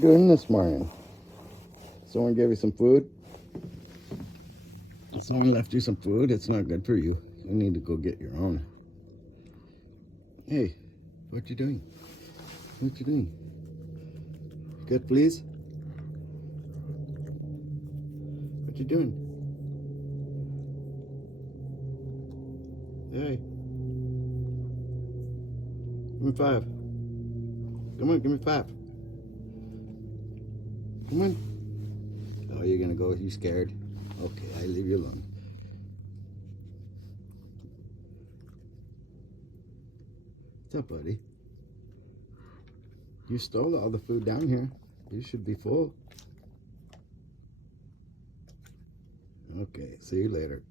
Doing this morning? Someone gave you some food? Someone left you some food? It's not good for you. You need to go get your own. Hey, what you doing? What you doing? Good, please? What you doing? Hey. Give me 5. Come on, give me 5. Come on. Oh, you're gonna go? You scared? Okay, I leave you alone. What's up, buddy? You stole all the food down here. You should be full. Okay, see you later.